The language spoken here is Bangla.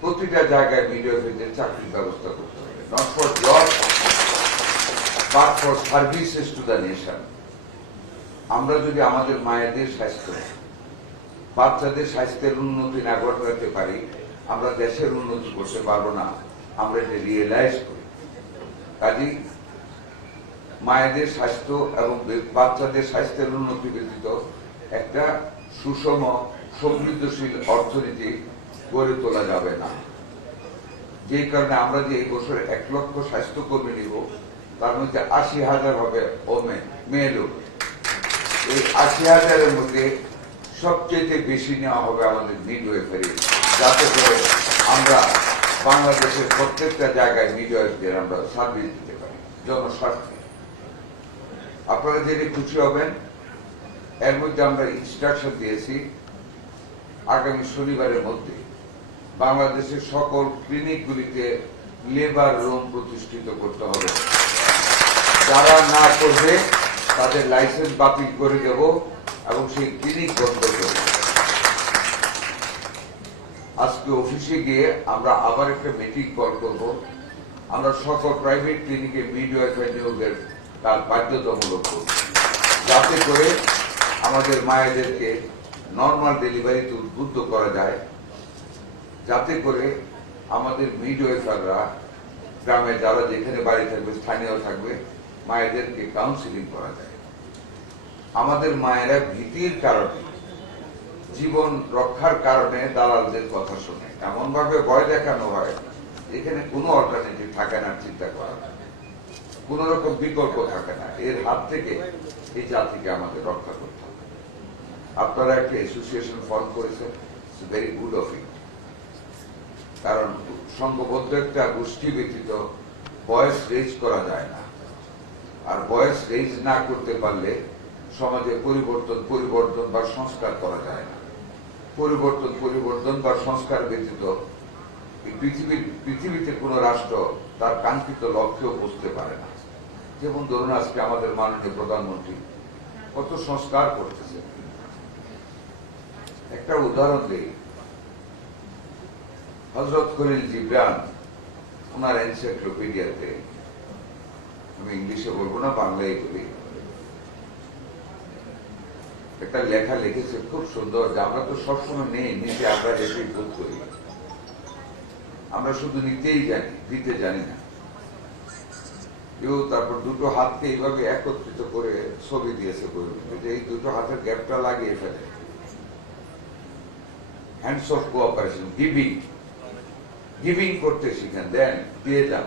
প্রতিটা জায়গায় মিডওয়াইফারদের চাকরির ব্যবস্থা করতে হবে, not for job but for services to the nation. আমরা যদি আমাদের মায়েদের স্বাস্থ্য, বাচ্চাদের স্বাস্থ্যের উন্নতি না ঘটাতে পারি, আমরা দেশের উন্নতি করতে পারবো না। আমরা এটা রিয়েলাইজ করি। কাজেই মায়েদের স্বাস্থ্য এবং বাচ্চাদের স্বাস্থ্যের উন্নতি ব্যতীত একটা সুষম সমৃদ্ধশীল অর্থনীতি গড়ে তোলা যাবে না। যে কারণে আমরা যে এই বছর 1 লক্ষ স্বাস্থ্যকর্মী নিব, তার মধ্যে 80,000 হবে মেয়ে লোক। এই 80,000-এর মধ্যে সবচেয়ে বেশি নেওয়া হবে আমাদের মিডওয়াইফারি, যাতে করে আমরা বাংলাদেশের প্রত্যেকটা জায়গায় মিডওয়াইফদের আমরা সার্ভিস দিতে পারি জনস্বার্থে। আপনারা জেনে খুশি হবেন, এর মধ্যে আমরা ইনস্ট্রাকশন দিয়েছি আগামী শনিবারের মধ্যে বাংলাদেশের সকল ক্লিনিকগুলিতে লেবার রুম প্রতিষ্ঠিত করতে হবে। যারা না করবে তাদের লাইসেন্স বাতিল করে দেব এবং সেই ক্লিনিক বন্ধ করব। আজকে অফিসে গিয়ে আমরা আবার একটা মিটিং কল করব। আমরা সকল প্রাইভেট ক্লিনিকে মিডওয়াইফারি নিয়োগের কাজ বাধ্যতামূলক করব, যাতে করে আমাদের মায়েদেরকে নর্মাল ডেলিভারিতে উদ্বুদ্ধ করা যায়, যাতে করে আমাদের মিডওয়াইফাররা গ্রামে যারা যেখানে বাড়ি থাকবে, স্থানীয় থাকবে, মায়েদেরকে কাউন্সিলিং করা যায়। আমাদের মায়েরা ভীতির কারণে, জীবন রক্ষার কারণে দালালদের কথা শুনে, এমন ভাবে ভয় দেখানো হয় এখানে কোনো অল্টারনেটিভ থাকে না, চিন্তা করা কোন রকম বিকল্প থাকে না। এর হাত থেকে এই জাতিকে আমাদের রক্ষা করতে হবে। আপনারা একটা অ্যাসোসিয়েশন ফর্ম করেছেন, ভেরি গুড অফ ইট। কারণ সংঘবদ্ধ একটা গোষ্ঠী ব্যতীত ভয়েস রেজ করা যায় না, আর ভয়েস রেজ না করতে পারলে সমাজে পরিবর্তন বা সংস্কার করা যায় না। পরিবর্তন বা সংস্কার ব্যতীত পৃথিবীতে কোন রাষ্ট্র তার কাঙ্ক্ষিত লক্ষ্যেও পৌঁছতে পারে না। যেমন ধরুন, আজকে আমাদের মাননীয় প্রধানমন্ত্রী কত সংস্কার করতেছে। একটা উদাহরণ দিই, হযরত খলিল জিবরান ওনার এনসাইক্লোপিডিয়াতে, আমি ইংলিশে বলবো না, বাংলায় বলি, একটা লেখা লিখেছে খুব সুন্দর, যে আমরা তো সবসময় নেই, নিতে আমরা এসে বোধ করি, আমরা শুধু নিতেই জানি, দিতে জানি না। কেউ তারপর দুটো হাতকে এইভাবে একত্রিত করে ছবি দিয়েছে বইয়ের মধ্যে, যে এই দুটো হাতের গ্যাপটা লাগিয়ে ফেলে। হ্যান্ডস অফ কোঅপারেশন, গিভিং করতে শিখেন, দেন দিয়ে যান।